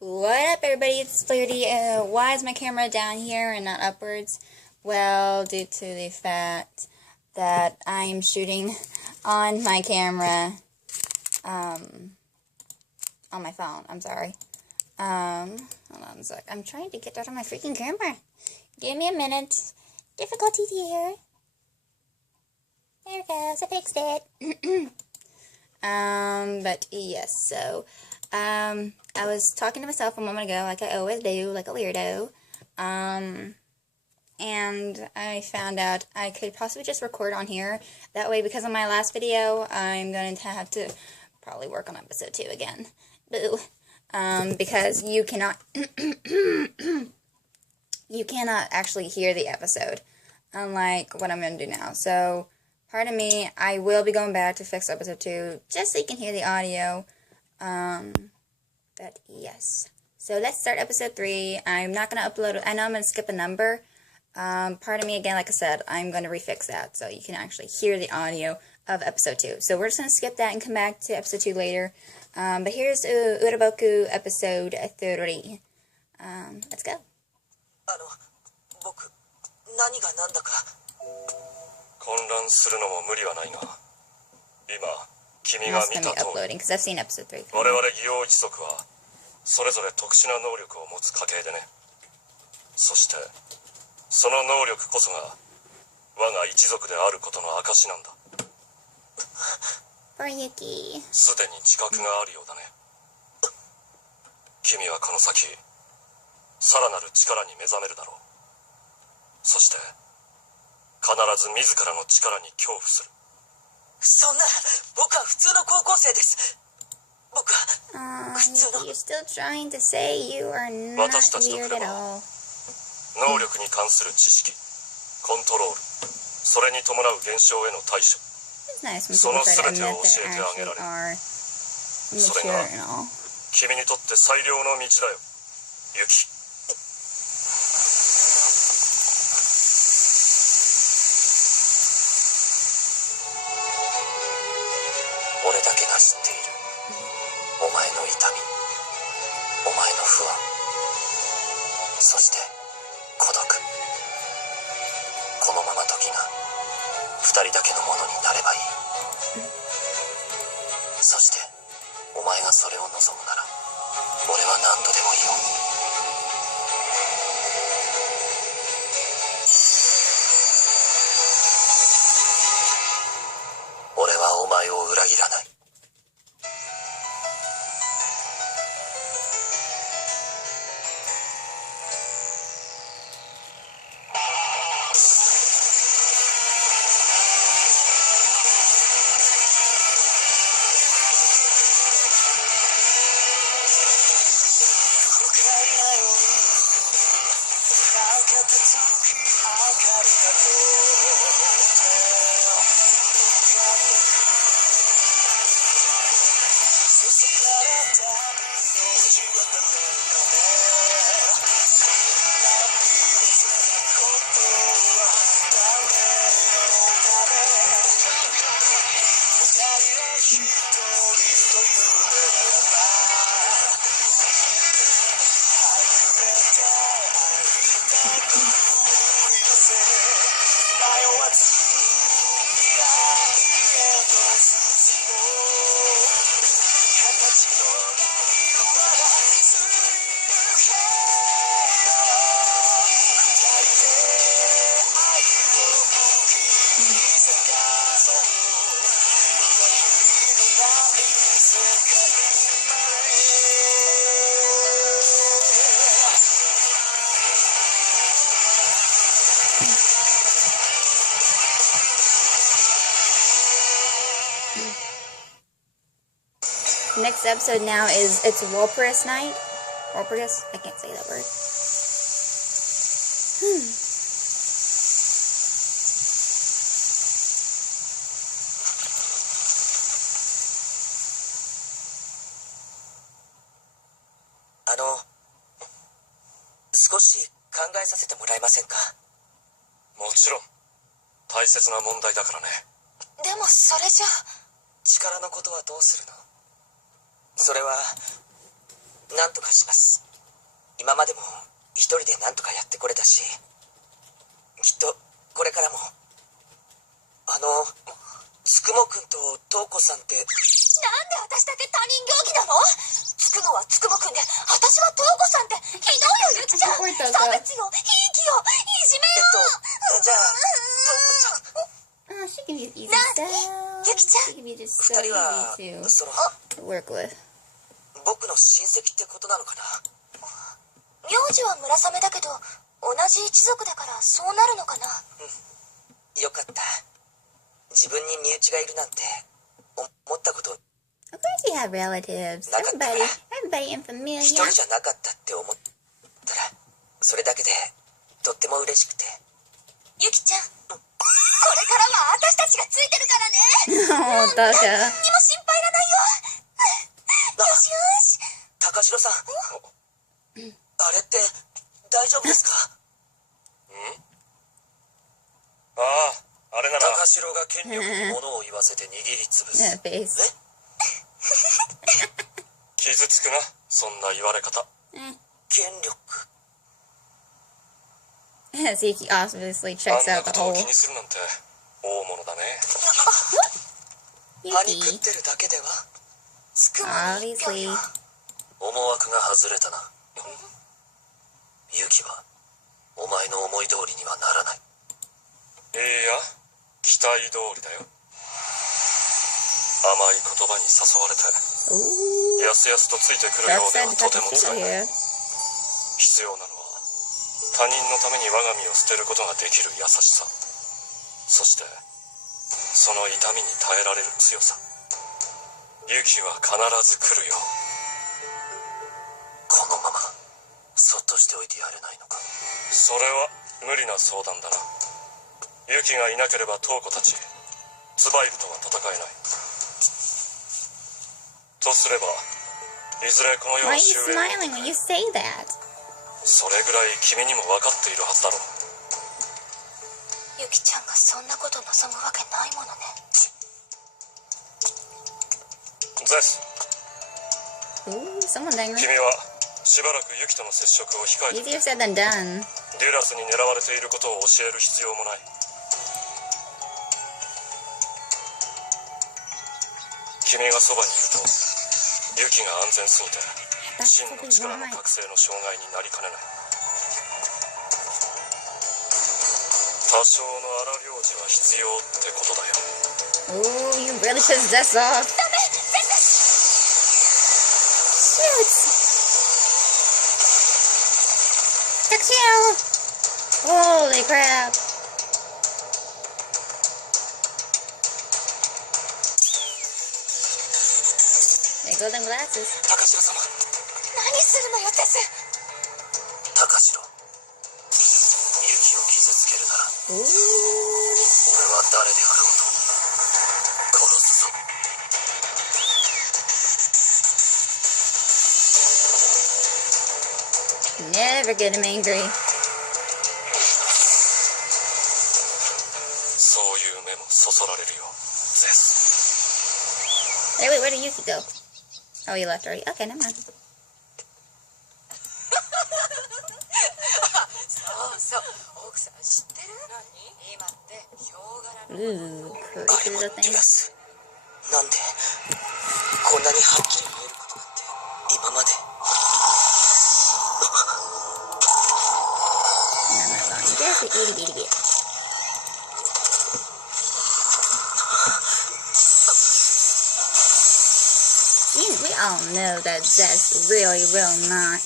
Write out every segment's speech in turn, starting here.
What up, everybody? It's Flirty. Why is my camera down here and not upwards? Well, due to the fact that I'm shooting on my camera, on my phone. I'm sorry. Hold on a sec. I'm trying to get that on my freaking camera. Give me a minute. Difficulties here. There it goes. I fixed it. But yes, so, I was talking to myself a moment ago, like I always do, like a weirdo, and I found out I could possibly just record on here. That way, because of my last video, I'm going to have to probably work on episode 2 again. Boo. Because you cannot, you cannot actually hear the episode, unlike what I'm going to do now. So, pardon me, I will be going back to fix episode 2, just so you can hear the audio. But yes. So let's start episode 3. I'm not going to upload it. I know I'm going to skip a number. Pardon me again, like I said, I'm going to refix that so you can actually hear the audio of episode 2. So we're just going to skip that and come back to episode 2 later. But here's Uraboku episode 3. Let's go. 僕、何が何だか。混乱するのも無理はないが、今、君が見た通り、我々義王一族は、それぞれ特殊な能力を持つ家系でね。そして、その能力こそが、我が一族であることの証なんだ。すでに自覚があるようだね。君はこの先、さらなる力に目覚めるだろう。そして、必ず自らの力に恐怖する。そんな、僕は普通の高校生です。僕は普通の。私たちとくれば、能力に関する知識、コントロール、それに伴う現象への対処、その全てを教えてあげられる。それが君にとって最良の道だよ、ユキ。俺だけが知っているお前の痛み、お前の不安、そして孤独。このまま時が2人だけのものになればいい。そしてお前がそれを望むなら俺は何度でもいいよ。俺はお前を裏切らない。Next episode now is it's Walpurgis night. Walpurgis? I can't say that word. Hmm. 少し考えさせてもらえませんか。もちろん大切な問題だからね。でもそれじゃ力のことはどうするの。それはなんとかします。今までも一人でなんとかやってこれたし、きっとこれからも。つくもくんとトウコさんって。なんで私だけ他人行儀なの？つくもはつくもくんで、私はトウコさんってひどいよ、ゆきちゃん。差別よ、ひいきよ、いじめよ。じゃあトウコちゃん。Oh, she can use easy な stuff. ゆきちゃ She ん、 can be just 二 so 人は easy to 僕 work with. の親戚ってことなのかな？名字は村雨だけど同じ一族だからそうなるのかな。よかった。自分に身内がいるなんて思ったこと Of course you have relatives. なかったから、 Everybody in familia. 一人じゃなかったって思ったら、それだけでとっても嬉しくて。ゆきちゃん、これからは私たちがついてるからね。Oh, Tasha. 何にも心配いらないよ。よしよし。高城さん、あれって大丈夫ですか？ああ、あれなら高城が権力に物を言わせて握りつぶす。 That face. 傷つくな、そんな言われ方。権力。 Zeke obviously あん checks な out こ the とを whole 気にするなんて大物だね。パニクっ Yuki. てるだけでは。つくもに一票 Obviously. よ。思惑が外れたな。ユキはお前の思い通りにはならない。いや、期待通りだよ。甘い言葉に誘われて Ooh. やすやすとついてくるよ Dark うで side は to とても Takashiro 使えない。 here. 必要なのは他人のために我が身を捨てることができる優しさ、そしてその痛みに耐えられる強さ。勇気は必ず来るよ。このままそっとしておいてやれないのか？それは無理な相談だな。ユキがいなければトウコたちツバイルとは戦えない。とすればいずれこの世 Why は are you 終焉 smiling when you say that? それぐらい君にも分かっているはずだろう。ゆきちゃんがそんなこと望むわけないものね。ゼス、 Ooh, someone's angry. 君はしばらくユキとの接触を控えて Easier said than done. デュラスに狙われていることを教える必要もない。君がそばにいるとユキが安全すぎて That's 真の probably 力の why. 覚醒の障害になりかねない。多少の荒療治は必要ってことだよ。 Ooh, you really pissed us off. Shit! Takashiro! Holy crap! There go them glasses. 高城様。何するのよ、テス。高城。ユキを傷つけるなら、 Ooh. 俺は誰であろうと殺すぞ。 Never get him angry. そういう目もそそられるよ、ゼス。 Hey, wait, where did Yuki go? Oh, he left already. Okay, never mind. そうそう、奥さん知ってる？何？今ってヒョウ柄の Ooh, あ creepy れも little デュ thing. ラス。なんでこんなにはっきり見えることなんて今まで。 No, I'm not lying. Just an itty bitty bit. We all know that that's really will not.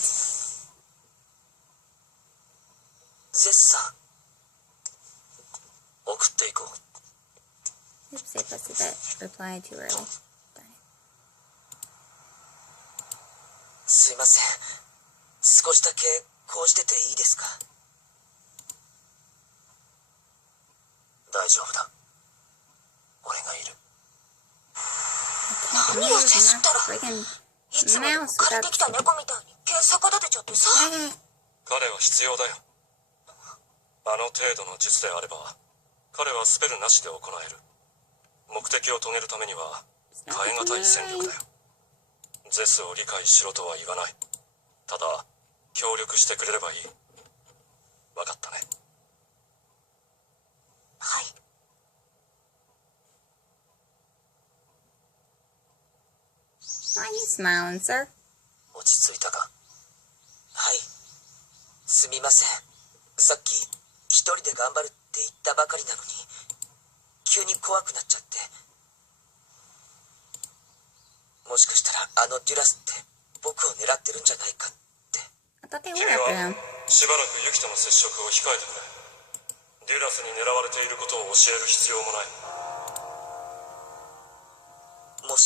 ゼスさん、送っていこう。 Oops, I posted that reply too early. Darn it. すいません。少しだけこうしてていいですか？大丈夫だ。俺がいる。何よ、ジェスったら。 Freaking いつも mouse 借り without. てきた猫みたいに毛逆立てちゃってさ。彼は必要だよ。あの程度の術であれば彼はスペルなしで行える。目的を遂げるためには変え難い戦力だよ。ゼスを理解しろとは言わない。服してくれればいい。わかったね。はい。Why are you smiling, sir? 落ち着いたか？はい。すみません。さっき一人で頑張るって言ったばかりなのに急に怖くなっちゃって。もしかしたらあのデュラスって僕を狙ってるんじゃないかって。 I thought they 君 were after は him. しばらくユキとの接触を控えてくれ。デュラスに狙われていることを教える必要もない。も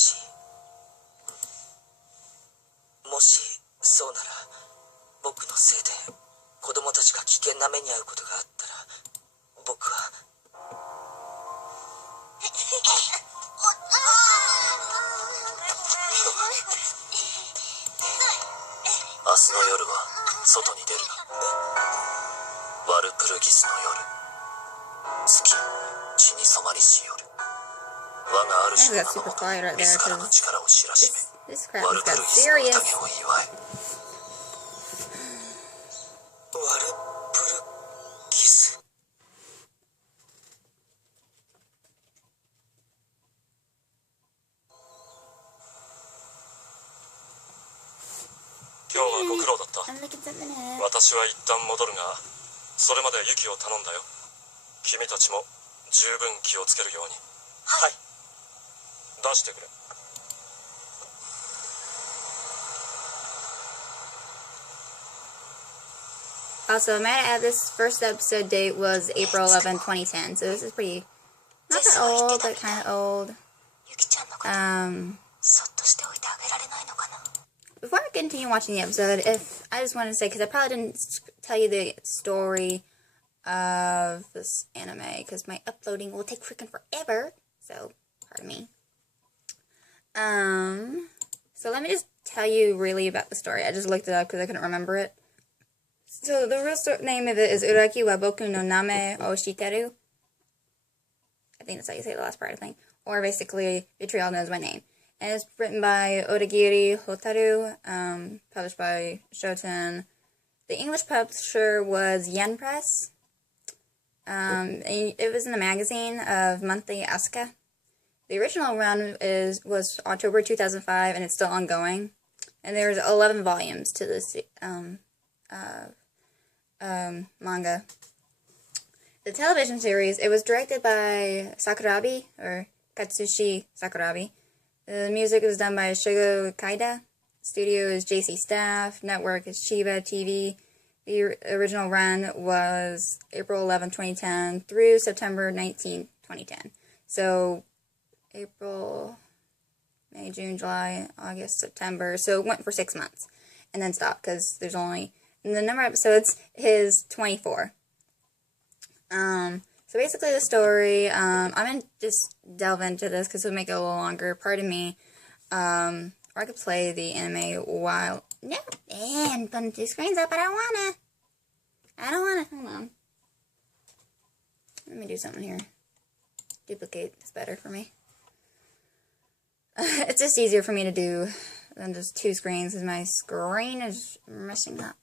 しそうなら僕のせいで子供たちが危険な目に遭うことがあったら僕は明日の夜は外に出るな。ワルプルギスの夜、月血に染まりし夜、我が主の That's 名の super もと quiet right there, 自らの because 力を知らし this め、 crap ワ has ルプ got ルギスの宴 serious. を祝え。ワルプルギス。今日はご苦労だった。 I'm looking something up. 私は一旦戻るが、それまでユキを頼んだよ。君たちも十分気をつけるように。はい。出してくれ。Also, might I add, this first episode date was April 11, 2010, so this is pretty, not that old, but kind of old. ユキちゃんのこと そっとしておいてあげられないのかな。 Before I continue watching the episode, I just wanted to say, because I probably didn't tell you the story of this anime, because my uploading will take freaking forever, so, pardon me. So let me just tell you really about the story. I just looked it up because I couldn't remember it. So the real name of it is Uraboku no Name o Shiteru. I think that's how you say the last part, I think. Or basically, Betrayal Knows My Name. And it's written by Odagiri Hotaru, published by Shoten. The English publisher was Yen Press. And it was in the magazine of Monthly Asuka. The original run was October 2005, and it's still ongoing. And there's 11 volumes to this manga. The television series, it was directed by Sakurabi, or Katsushi Sakurabi. The music was done by Shugo Kaida. Studio is JC Staff. Network is Chiba TV. The original run was April 11, 2010 through September 19, 2010. So, April, May, June, July, August, September. So, it went for 6 months. And then stopped, because there's only... And the number of episodes is 24. So basically the story, I'm going to just delve into this because it'll make it a little longer. Pardon me. Or I could play the anime while... No, and putting 2 screens up. I don't want to. Hold on. Let me do something here. Duplicate is better for me. It's just easier for me to do than just 2 screens because my screen is messing up.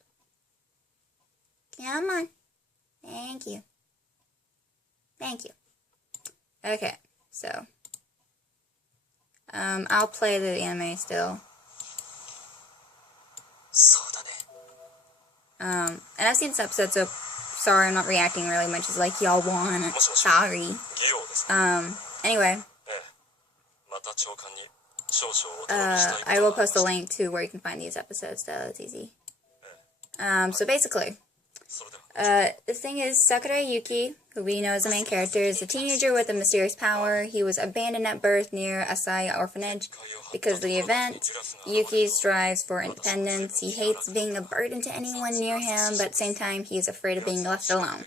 Come on. Thank you. Thank you. Okay, so. I'll play the anime still. そうだね。 And I've seen this episode, so sorry I'm not reacting really much as like y'all want it. Sorry. ギオです。 Anyway, また長官に少々お頼みしたいことが I あり will ました post a link to where you can find these episodes, so it's easy. So basically, それでは the thing is, Sakura Yuki, who we know as the main character, is a teenager with a mysterious power. He was abandoned at birth near Asai Orphanage. Because of the event, Yuki strives for independence. He hates being a burden to anyone near him, but at the same time, he is afraid of being left alone.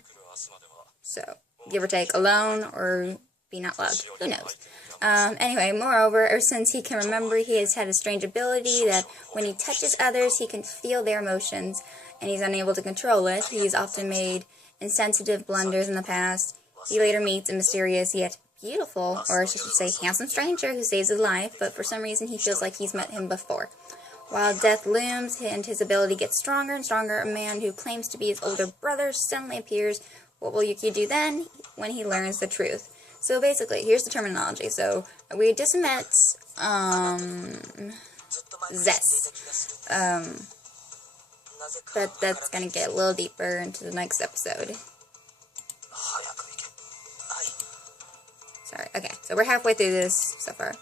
So, give or take, alone or be not loved. Who knows? Anyway, moreover, ever since he can remember, he has had a strange ability that when he touches others, he can feel their emotions, and he's unable to control it. He's often made insensitive blunders in the past. He later meets a mysterious yet beautiful, or I should say handsome stranger who saves his life, but for some reason he feels like he's met him before. While death looms and his ability gets stronger and stronger, a man who claims to be his older brother suddenly appears. What will Yuki do then when he learns the truth? So basically, here's the terminology. So we just met Zess. But that's going to get a little deeper into the next episode. Sorry. Okay, so we're halfway through this so far.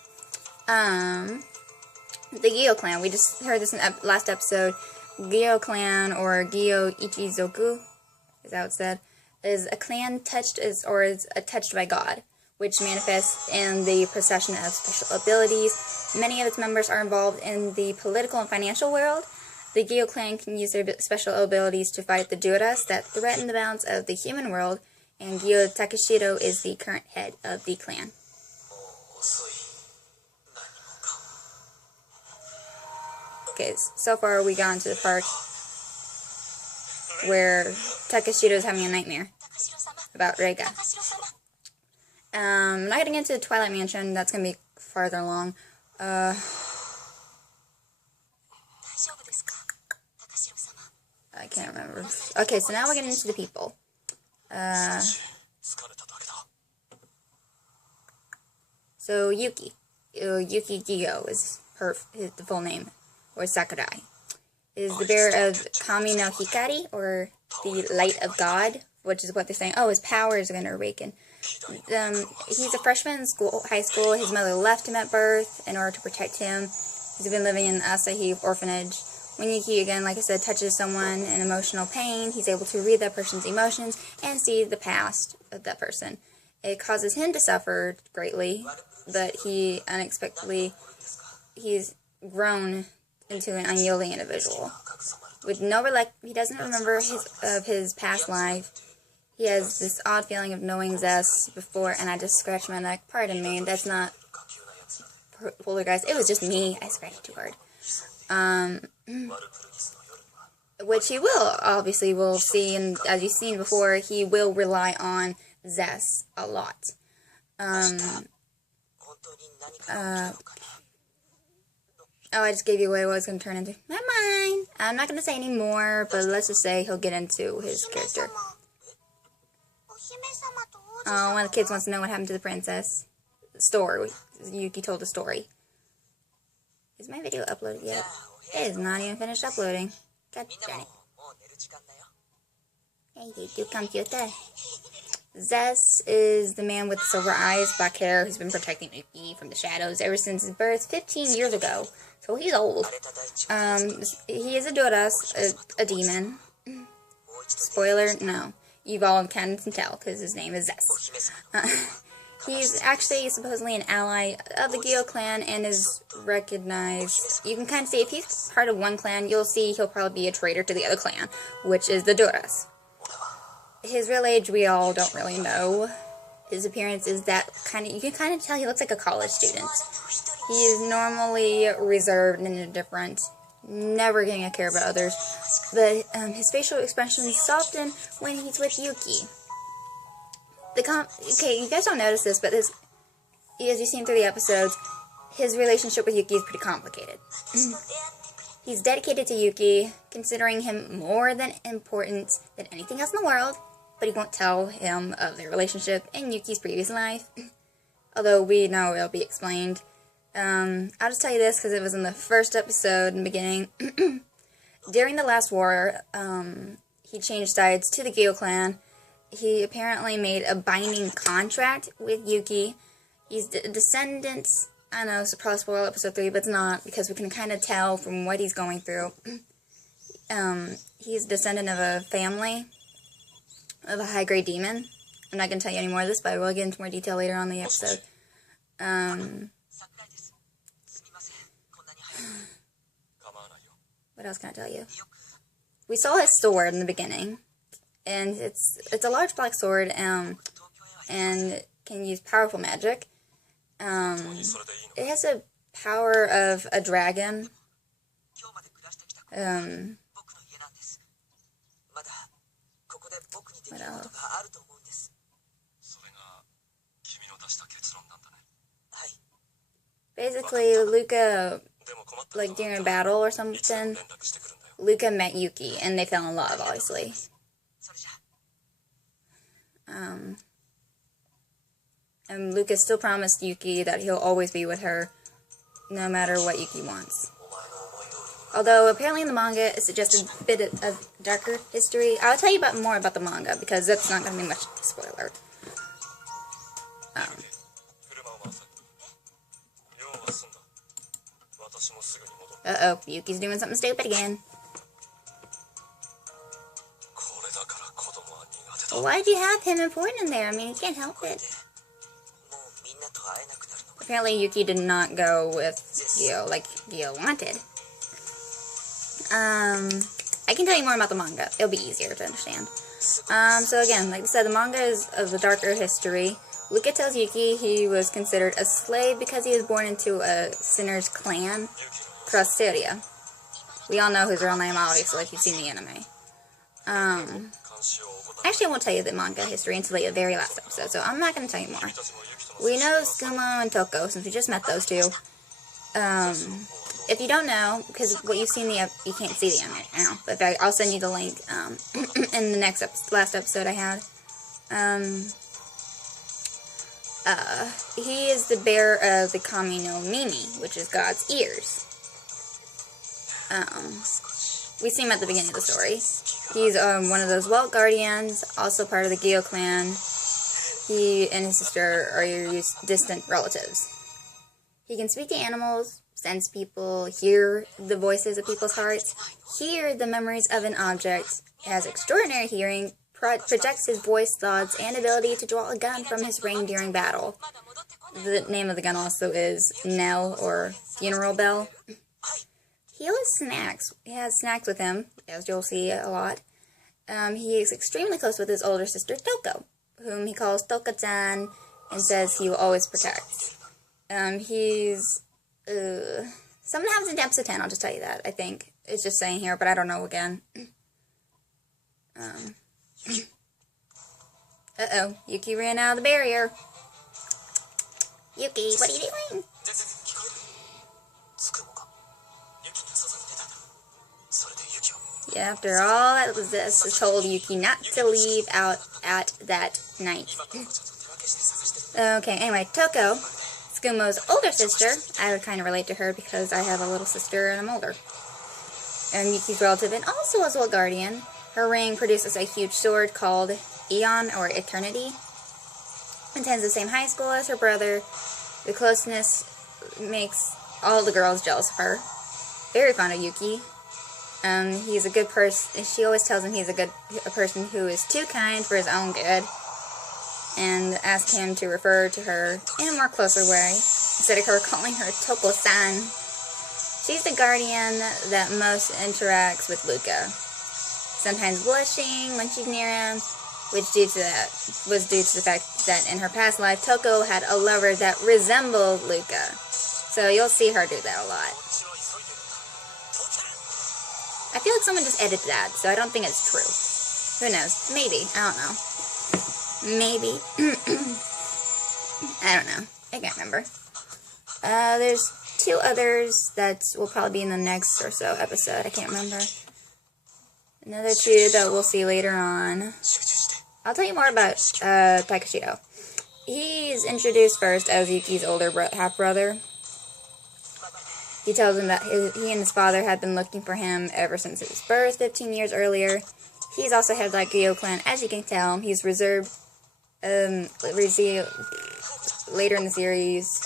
The Gyo clan. We just heard this in last episode. Gyo clan, or Gyo Ichizoku, is how it's said, is a clan touched is touched by God, which manifests in the possession of special abilities. Many of its members are involved in the political and financial world. The Gyo clan can use their special abilities to fight the Duras that threaten the balance of the human world, and Gyo Takeshiro is the current head of the clan. Okay, so far we got into the part where Takeshiro is having a nightmare about Reiga. I'm not getting into the Twilight Mansion, that's going to be farther along. I can't remember. Okay, so now we're getting into the people. So Yuki. Yuki Gyo is the full name, or Sakurai, is the bearer of Kami no Hikari, or the light of God, which is what they're saying. Oh, his powers are going to awaken. He's a freshman in high school. His mother left him at birth in order to protect him. He's been living in Asahi orphanage. When Yuki, again, like I said, touches someone in emotional pain, he's able to read that person's emotions and see the past of that person. It causes him to suffer greatly, but he unexpectedly, he's grown into an unyielding individual. With no he doesn't remember his past life. He has this odd feeling of knowing Zess before, and I just scratched my neck. Pardon me, that's not poltergeist. It was just me. I scratched too hard. Which he will, obviously, will see, and as you've seen before, he will rely on Zess a lot. Oh, I just gave you away what it's going to turn into. Never mind. I'm not going to say any more, but let's just say he'll get into his character. Oh, one of the kids wants to know what happened to the princess. Story. Yuki told a story. Is my video uploaded yet? It is not even finished uploading. God darn it. Hey, you computer. Zess is the man with the silver eyes, black hair, who's been protecting Yuki from the shadows ever since his birth 15 years ago. So he's old. He is a Duras, a demon. Spoiler, no. You've all can tell, because his name is Zess. He's actually supposedly an ally of the Gyo clan and is recognized. You can kind of see if he's part of one clan, you'll see he'll probably be a traitor to the other clan, which is the Duras. His real age, we all don't really know. His appearance is that kind of, you can kind of tell he looks like a college student. He is normally reserved and indifferent, never getting a care about others, but his facial expressions soften when he's with Yuki. Okay, you guys don't notice this, but as you've seen through the episodes, his relationship with Yuki is pretty complicated. He's dedicated to Yuki, considering him more than important than anything else in the world, but he won't tell him of their relationship in Yuki's previous life, although we know it'll be explained. I'll just tell you this because it was in the first episode in the beginning. During the last war, he changed sides to the Gyo clan. He apparently made a binding contract with Yuki. He's descendants. I know, it's probably spoil episode 3, but it's not, because we can kind of tell from what he's going through. He's a descendant of a family of a high-grade demon. I'm not going to tell you any more of this, but I will get into more detail later on in the episode. What else can I tell you? We saw his sword in the beginning, and it's a large black sword, and can use powerful magic. It has a power of a dragon. What else? Basically, Luca like during a battle or something, Luca met Yuki, and they fell in love, obviously. And Luca still promised Yuki that he'll always be with her, no matter what Yuki wants. Although, apparently in the manga, it's just a bit of darker history. I'll tell you more about the manga, because that's not going to be much spoiler. Uh-oh, Yuki's doing something stupid again. Why'd you have him important in there? I mean, he can't help it. Apparently Yuki did not go with Gyo like Gyo wanted. I can tell you more about the manga. It'll be easier to understand. So again, like I said, the manga is of a darker history. Luca tells Yuki he was considered a slave because he was born into a sinner's clan across Syria. We all know his real name, obviously, if you've seen the anime. Actually, I won't tell you the manga history until the very last episode, so I'm not going to tell you more. We know Tsukumo and Toko, since we just met those two. If you don't know, because what you've seen you can't see the anime now, but I'll send you the link in the last episode I had. He is the bearer of the Kami no Mimi, which is God's ears. We see him at the beginning of the story. He's one of those Welt Guardians, also part of the Gyo clan. He and his sister are distant relatives. He can speak to animals, sense people, hear the voices of people's hearts, hear the memories of an object, has extraordinary hearing, projects his voice, thoughts, and ability to draw a gun from his ring during battle. The name of the gun also is Knell, or Funeral Bell. He always snacks. He has snacks with him, as you'll see a lot. He is extremely close with his older sister, Toko, whom he calls Toka-chan, and says he will always protect. He's, something happens in episode 10, I'll just tell you that, I think. It's just saying here, but I don't know again. Uh-oh, Yuki ran out of the barrier. Yuki, what are you doing? Yeah, after all that was this, told Yuki not to leave out at that night. Okay, anyway, Toko, Tsukumo's older sister, I would kind of relate to her because I have a little sister and I'm older. And Yuki's relative and also as well guardian. Her ring produces a huge sword called Eon, or Eternity. Attends the same high school as her brother. The closeness makes all the girls jealous of her. Very fond of Yuki. He's a good person. She always tells him he's a person who is too kind for his own good, and asks him to refer to her in a more closer way, instead of her calling her Toko-san. She's the guardian that most interacts with Luca, sometimes blushing when she's near him, which was due to the fact that in her past life, Toko had a lover that resembled Luca. So you'll see her do that a lot. I feel like someone just edited that, so I don't think it's true. Who knows? Maybe. I don't know. Maybe. I don't know. I can't remember. There's two others that will probably be in the next or so episode. I can't remember. Another two that we'll see later on. I'll tell you more about Takashito. He's introduced first as Yuki's older half-brother. He tells him that he and his father had been looking for him ever since his birth 15 years earlier. He's also head of the Gyo clan, as you can tell. He's reserved, later in the series.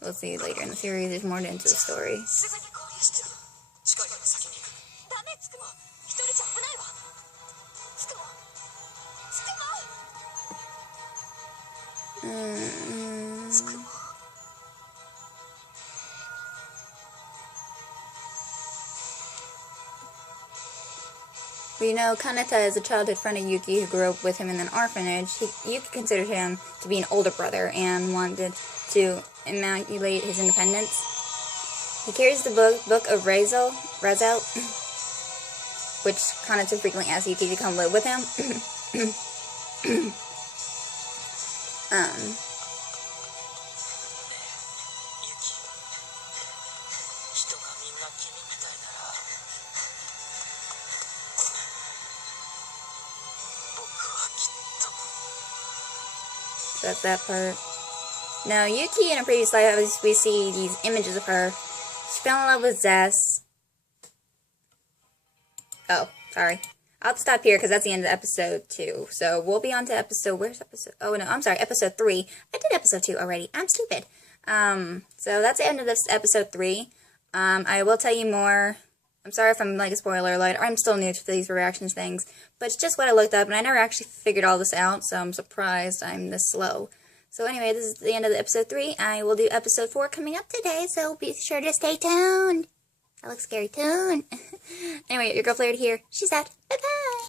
We'll see later in the series, there's more into the story. We know Kanata is a childhood friend of Yuki who grew up with him in an orphanage. Yuki considered him to be an older brother and wanted to emulate his independence. He carries the book of Razel, which Kanata frequently asks Yuki to come live with him. 君みたいなら僕はきっと That's that part. Now, Yuki in a previous life, we see these images of her. She fell in love with Zess. Oh, sorry. I'll have to stop here because that's the end of episode 2. So we'll be on to episode, where's episode, oh no, I'm sorry, episode 3. I did episode 2 already. I'm stupid. So that's the end of this episode 3. I will tell you more. I'm sorry if I'm like a spoiler alert. I'm still new to these reactions things, but it's just what I looked up, and I never actually figured all this out, so I'm surprised I'm this slow. So anyway, this is the end of the episode 3. I will do episode 4 coming up today, so be sure to stay tuned. That looks scary. Tune. Anyway, your girl Flared here. She's out. Bye-bye.